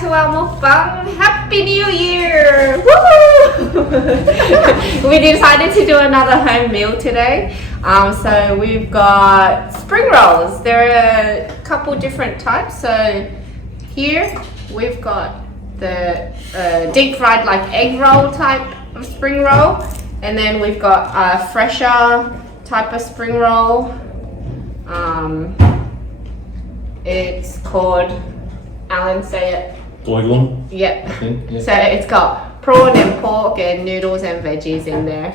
to our mukbang. Happy New Year! Woo! We decided to do another home meal today. So we've got spring rolls. There are a couple different types. So here we've got the deep fried like egg roll type of spring roll, and then we've got a fresher type of spring roll. It's called, Alan, say it. Doiglum. Yep. Yeah. So it's got prawn and pork and noodles and veggies in there,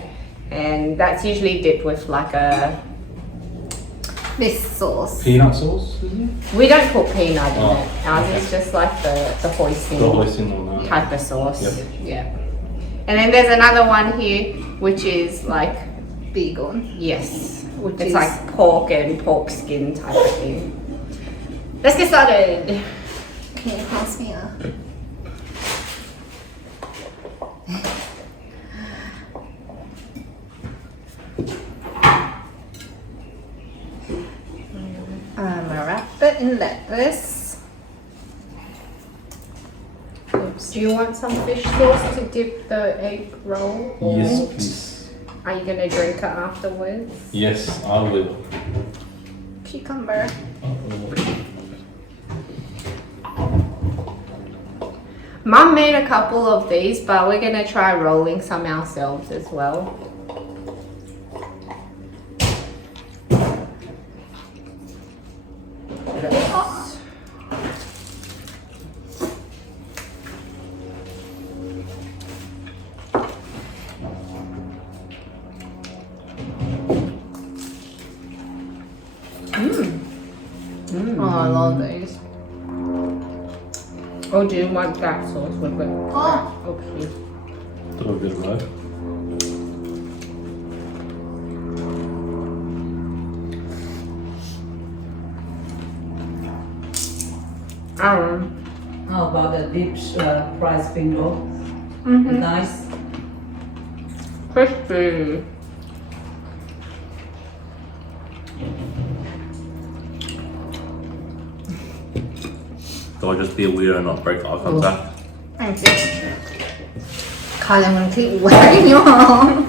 and that's usually dipped with like this sauce. Peanut sauce, isn't it? We don't put peanut in Oh, it. Ours okay. is just like the hoisin The hoisin on that. type of sauce. Yep. Yeah. And then there's another one here which is like Bacon. yes, Which it's is like pork and pork skin type of thing. Let's get started. Can you pass me a? I'm gonna wrap it in lettuce. Oops. Do you want some fish sauce to dip the egg roll? in? Yes, please. Are you gonna drink it afterwards? Yes, I will. Cucumber. Mum made a couple of these, but we're gonna try rolling some ourselves as well. Oh, I love these. Or do you want that sauce with it? Oh. Okay. Throw a bit of roe. How about the deep fried spring roll? Mm-hmm. Nice. Crispy. So I'll just be a weirdo and not break eye contact. Thank you. Kylie, keep wearing your arm.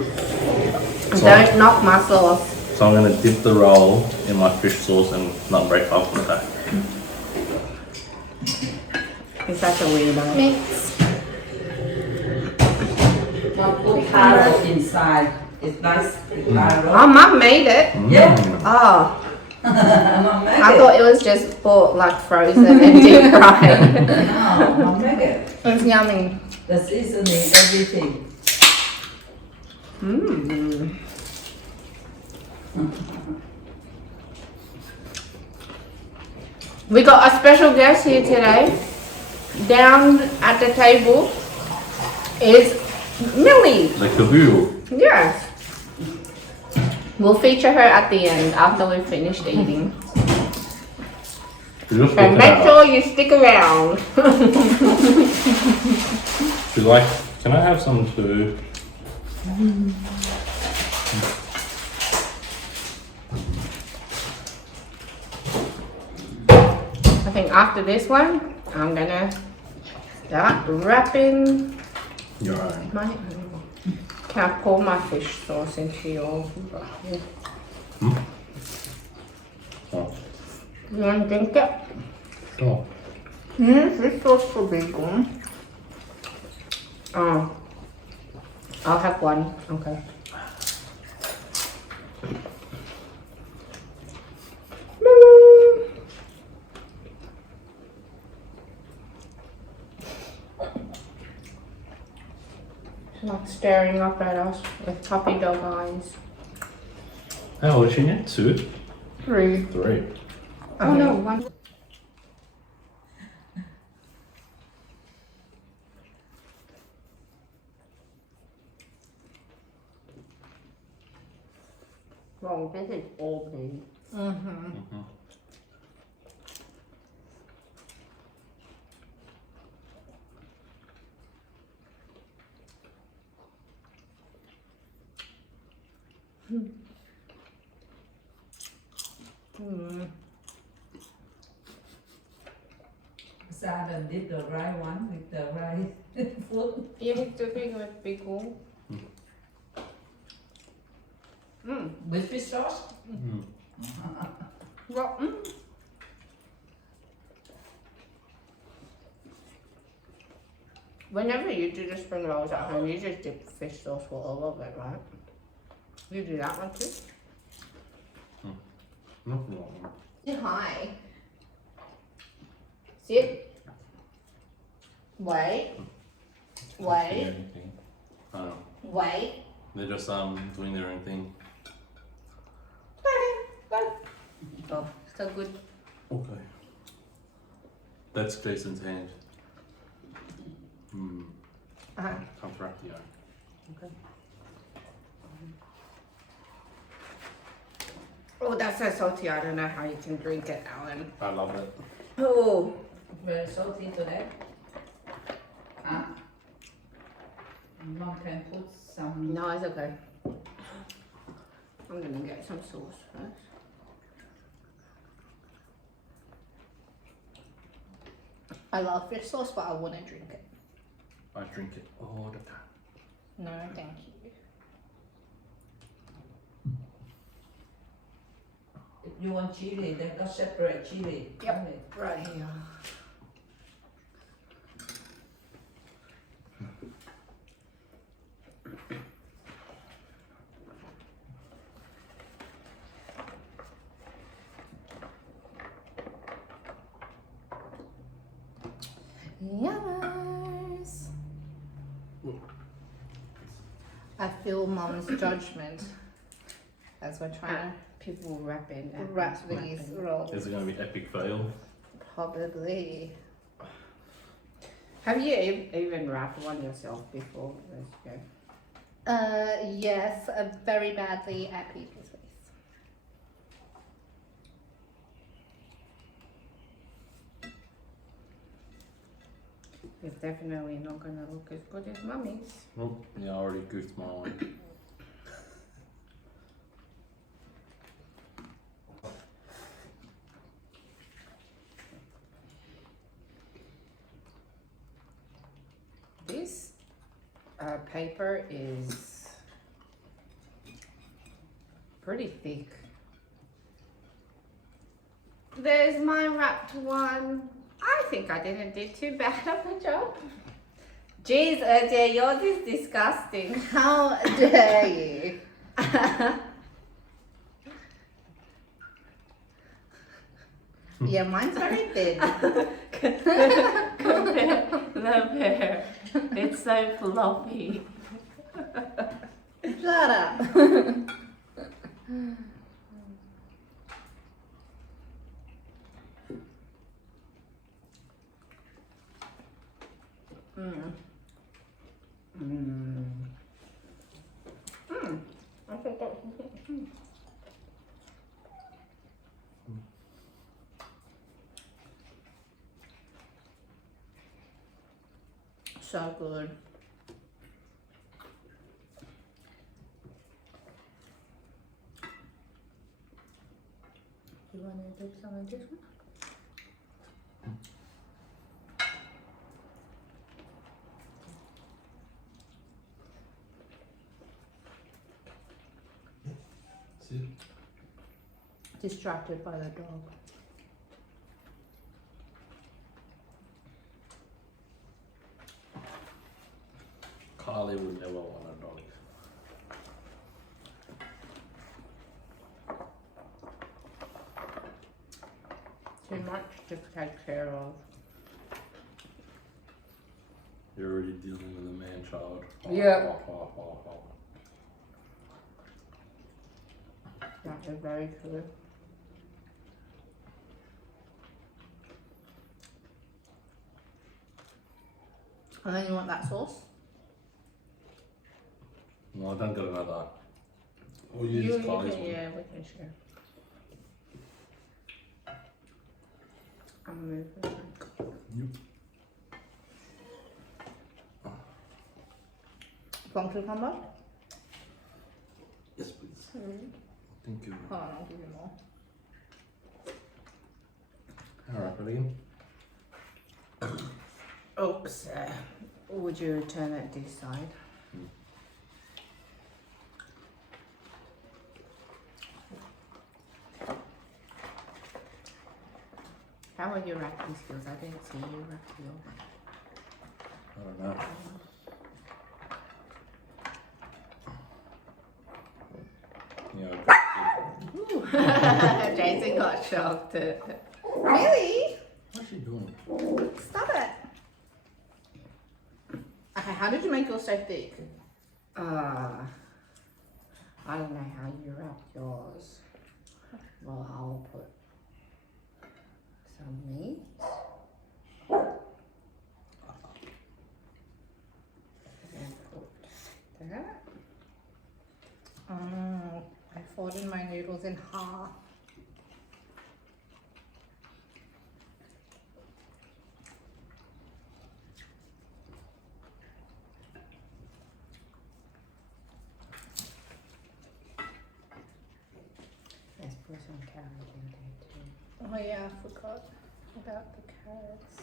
Don't knock my sauce. So I'm gonna dip the roll in my fish sauce and not break eye contact. He's such a weirdo. Mix. Now put carrot inside. It's nice carrot. Oh, Mum made it. Yeah. Oh, Mom made I it. thought it was just bought like frozen and deep fried. No, Mom made it. It's yummy. The seasoning, everything. Mm. We got a special guest here today. Down at the table is Millie. The caboodle. Yes. We'll feature her at the end after we've finished eating. She's just And looking make at sure you stick around. She's like, can I have some too? I think after this one, I'm gonna start wrapping You're right. my. Can I pour my fish sauce into your? Oh. You want to drink it? Oh. Fish sauce for bacon. Oh, I'll have one. Okay. She's like staring up at us with puppy dog eyes. How old is she now? 2? 3. 3. Oh no, 1. Well, this is all pink. Sad haven't did the right one with the right food. You need to bring with pickle. With fish sauce? Well, Whenever you do the spring rolls at home, you just dip fish sauce for all of it, right? You do that one too? Nothing wrong. Say hi. Sit. Wait. Wait. Anything. I don't know. Wait. They're just doing their own thing. Oh, so good. Okay. That's Jason's hand. Come for the eye. Okay. Oh, that's so salty. I don't know how you can drink it, Alan. I love it. Oh, Very salty today. Huh? Mom can put some. no, it's okay. I'm gonna get some sauce first. I love fish sauce, but I wouldn't drink it. I drink it all the time. No, thank you. If you want chili, then got separate chili. Yep. Right here. Yummers. I feel Mom's judgment as we're trying People wrapping. to wrap these rolls. Is it going to be epic fail? Probably. Have you even wrapped one yourself before? Let's go. Yes, very badly at Peter's face. It's definitely not gonna look as good as Mummy's. Oh, yeah, I already goofed my one. This paper is pretty thick. There's my wrapped one. I think I didn't do too bad of a job. Jeez, Ejie, yours is disgusting. How dare you? Yeah, mine's very thin. Compare the pear. It's so floppy. Shut up. I think that. So good. Do you want to do some of this one? See? Distracted by the dog. Kylie would never want a dog. Too much to take care of. You're already dealing with a man child. Yeah. That is very true. And then you want that sauce? No, I don't get another. We'll You use Kylie's one. can, yeah, we can share. I'm moving. Yep. Want cucumber? Yes, please. Thank you. Hold on, I'll give you more. Alright, ready again? Oops. Would you turn it this side? How are your wrapping skills? I didn't see you wrap your. I don't know. Yeah. Jason got shocked. Really? What's she doing? Stop it. Okay, how did you make yours so thick? I don't know how you wrap yours. Well, I'll put some meat. And put that. I folded my noodles in half. Let's put some carrot in there too. Oh yeah, I forgot about the carrots.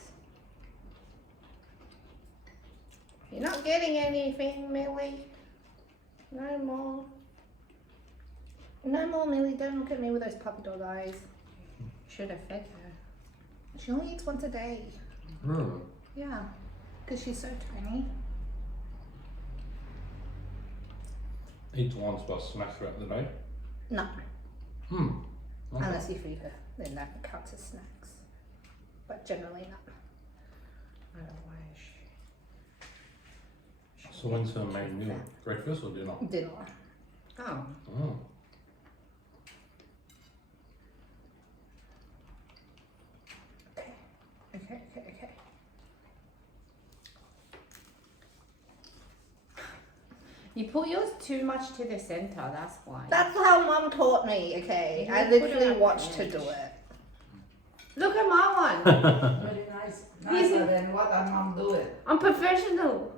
You're not getting anything, Millie. No more. No more, Millie. Don't look at me with those puppy dog eyes. Should have fed her. She only eats once a day. Hmm. Yeah, because she's so tiny. Eat once but smash throughout the day? No, Hmm. Okay. unless you feed her, then that counts as snacks. But generally not. Otherwise. So when's her main meal? Breakfast or dinner? Dinner. Oh. Oh. Okay. You put yours too much to the center, that's why. That's how Mum taught me, okay? You I put it literally on watched the her do edge. it. Look at my one. Very nice. Nicer than what our mom do it. I'm professional.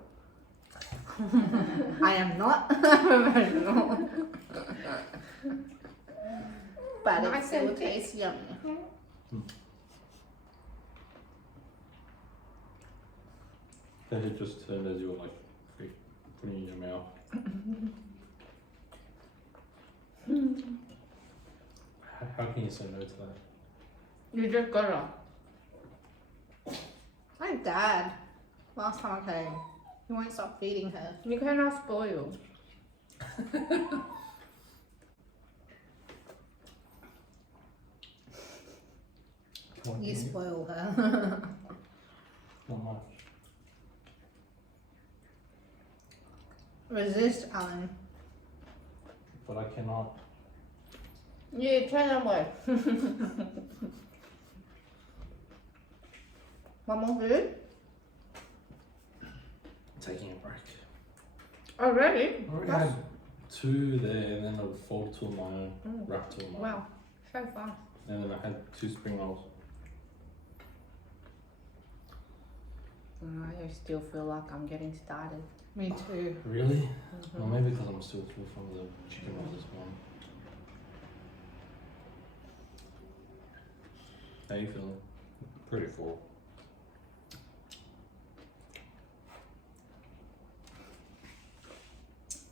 I am not professional. But it Nice still and thick. tastes yummy. Then it just turned as you were like putting it in your mouth. How can you say no to that? You just gotta. My dad, last time I came, he won't stop feeding her. You cannot spoil. You spoil her. Not much. Resist, Alan. But I cannot. Yeah, turn away. One more food? Taking a break. Already? I already had two there and then I folded two of my own, wrapped two of my own. Wow, so fast. And then I had two spring rolls. I still feel like I'm getting started. Me too. Really? Well, maybe because I'm still full from the chicken rolls this morning. How you feeling? Pretty full.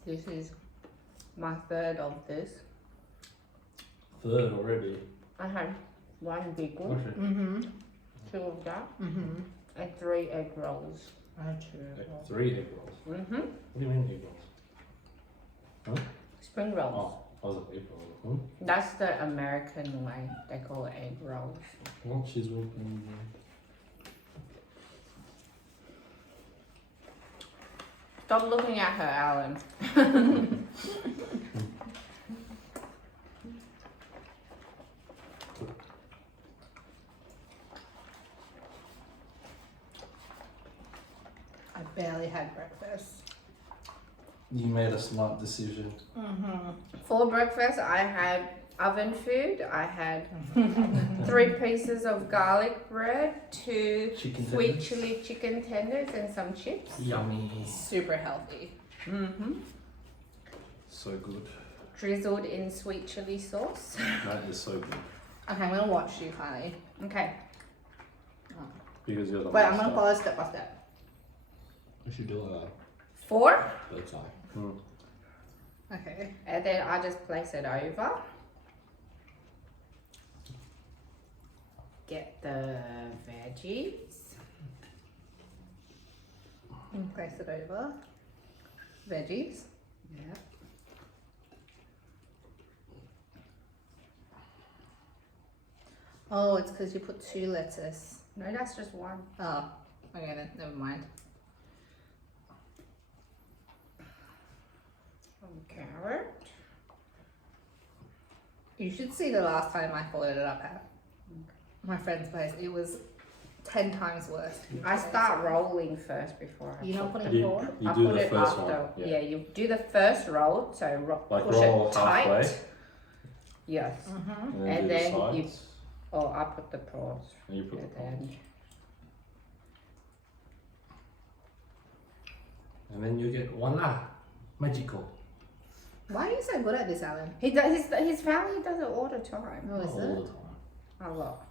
This is my third of this. Third already. I had one big one, Okay. Mm-hmm. two of that, Mm-hmm. and 3 egg rolls. I too. 3 egg rolls. Mm-hmm. What do you mean egg rolls? Spring rolls. Oh, I was like egg rolls. Hmm? That's the American way. They call it egg rolls. Well, she's working. Stop looking at her, Alan. I barely had breakfast. You made a smart decision. Mm-hmm. For breakfast, I had oven food. I had 3 pieces of garlic bread, 2 Chicken sweet tenders. chili chicken tenders, and some chips. Yummy. Super healthy. Mm-hmm. So good. Drizzled in sweet chili sauce. That is so good. Okay, I'm gonna watch you, Kylie. Okay. Because you're the Wait, I'm master. gonna follow step by step. We should do a 4. bird's eye. Mm. Okay. And then I just place it over. Get the veggies. And place it over. Veggies. Yeah. Oh, it's because you put 2 lettuce. No, that's just 1. Oh, okay then, never mind. Some carrot. You should see the last time I followed it up at my friend's place. It was 10 times worse. I start rolling first before I You not put putting You, forward? you I do put the it first after. one. Yeah. you do the first roll, so Like push roll it tight. halfway. Yes. Mm-hmm. And then And do then the you- sides. Oh, I put the prawns. And you put the And prawns. then And then you get voila, magical. Why are you so good at this, Alan? he does. His family does it all the time. Oh, Not is all it? the time. A lot.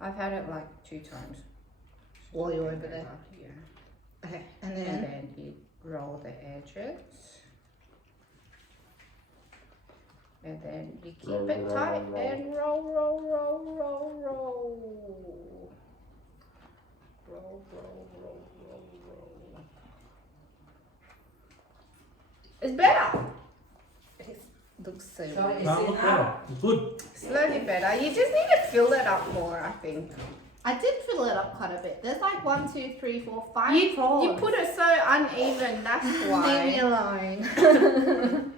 I've had it like 2 times. While you're over there. Yeah. Okay, and And then then you roll the edges. And then you keep Roll, it roll, tight roll, roll. and roll, roll, roll, roll, roll. Roll, roll, roll, roll, roll. It's better. it looks so So weird. it's Nah, look enough. better. It's good. Slowly better. You just need to fill it up more, I think. I did fill it up quite a bit. There's like 1, 2, 3, 4, 5 You prawns. put it so uneven, that's Leave me why. alone.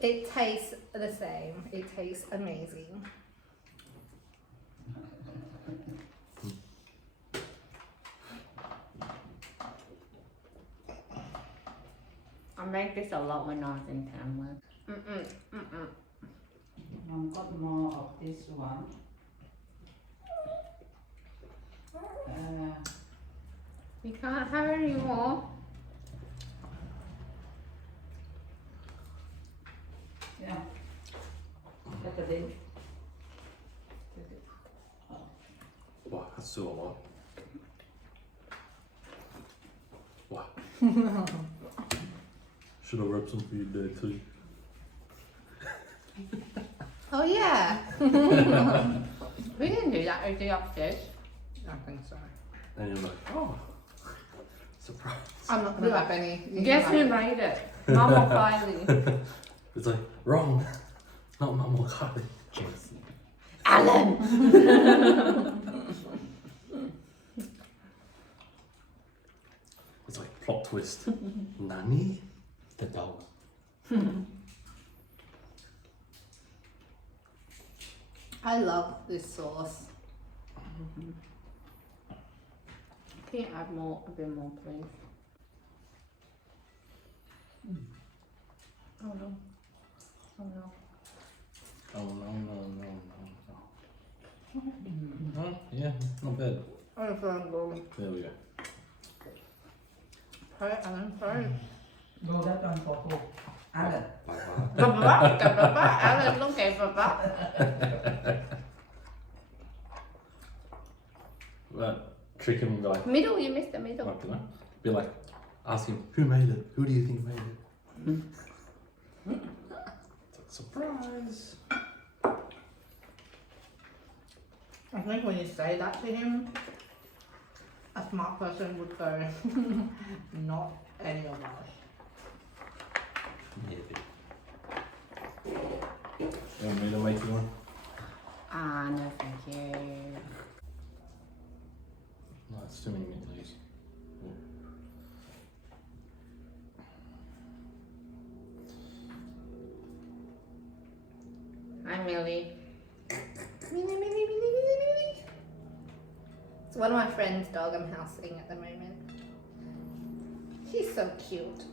It tastes the same. It tastes amazing. I make this a lot when I was in Tamworth. I've got more of this one. You can't have any more. Yeah. Look at it. Wow, that's still a lot. Wow. Should have rubbed some for you there too. Oh yeah. We didn't do that. We did upstairs. I think so. And you're like, oh, surprise. I'm not gonna have any. You Guess can who have it. made it? Mum or Kylie? It's like, wrong. Not Mum or Kylie. Jinx. Alan! It's like plot twist. Nani? The dog. I love this sauce. Can you add more, a bit more, please? Oh no. Oh no. Oh no, no, no, no, no. Oh, yeah, not bad. I'm feeling good. There we go. Sorry, Alan. Sorry. Go that one for who? Alan. Alan, look at Papa. Right, trick him like, Middle, you missed the middle. like, you know, be like, ask him, who made it? Who do you think made it? It's like, surprise. I think when you say that to him, a smart person would go, not any of us. Maybe. You want me to make you one? Ah, no, thank you. No, it's too many mint leaves. Hi, Millie. It's one of my friend's dog I'm housing at the moment. She's so cute.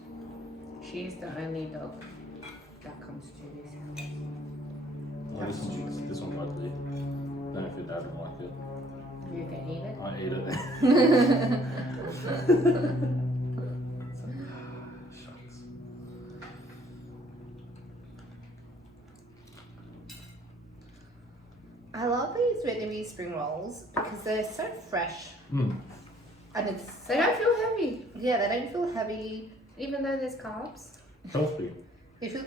She's the only dog that comes to this house. Oh, this one might be. Don't know if your dad would like it. You can eat it. I ate it. It's like, shucks. I love these Vietnamese spring rolls because they're so fresh Mm. and it's They don't feel heavy, yeah, they don't feel heavy. even though there's carbs. Healthy.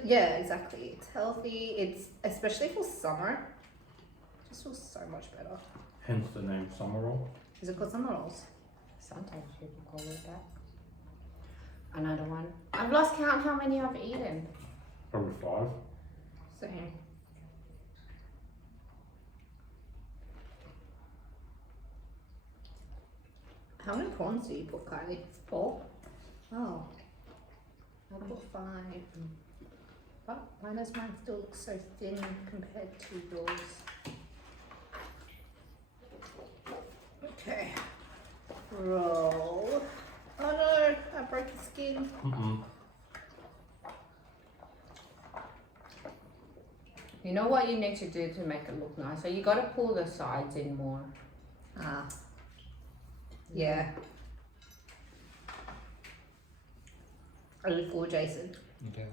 Yeah, exactly. It's healthy. It's especially for summer. It just feels so much better. Hence the name summer roll. Is it called summer rolls? Sometimes people call it that. Another one. I've lost count how many I've eaten. Probably 5. Same. How many prawns do you put, Kylie? 4. Oh. I put 5. But why does mine still look so thin compared to yours? Okay. Roll. Oh no, I broke the skin. Mm-mm. You know what you need to do to make it look nice? So you got to pull the sides in more. Ah. Yeah. Are you full, Jason? Okay.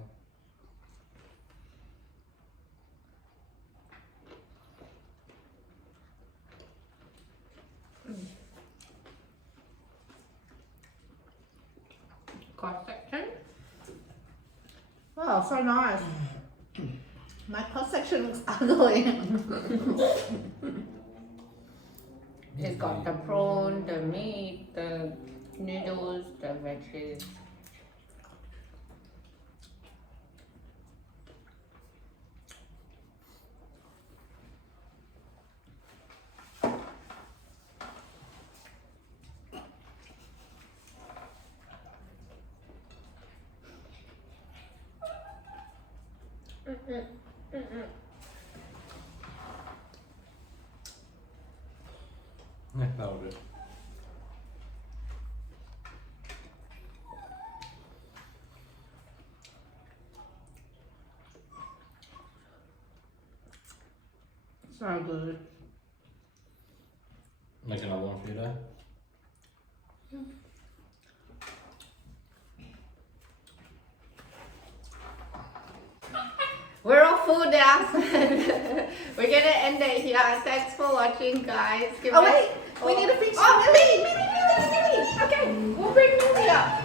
Cross section. Oh, so nice. My cross section looks ugly. It's got the prawn, the meat, the noodles, the veggies. Yeah, that'll do. So good. Make another one for you, Dad. We're all full now. We're gonna end it here. Thanks for watching, guys. Give Oh us- wait, we need to fix. Oh, Millie! Okay, we'll bring Millie up.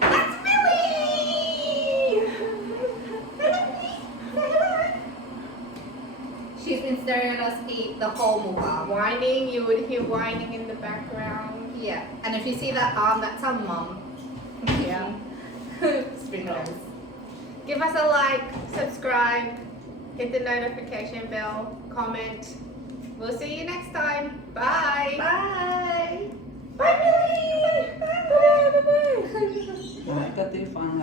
That's Millie! She's been staring at us eat the whole mukbang. Whining, you would hear whining in the background. Yeah, and if you see that arm, that's our mum. Yeah. Spring rolls. Give us a like, subscribe, hit the notification bell, comment. We'll see you next time. Bye. Bye. Bye, Millie. Bye. Negative fun.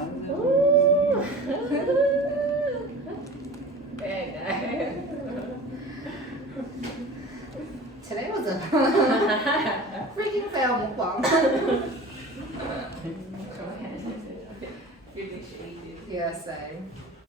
Very nice. Today was a freaking fail mukbang. Finish eating. Yeah, same.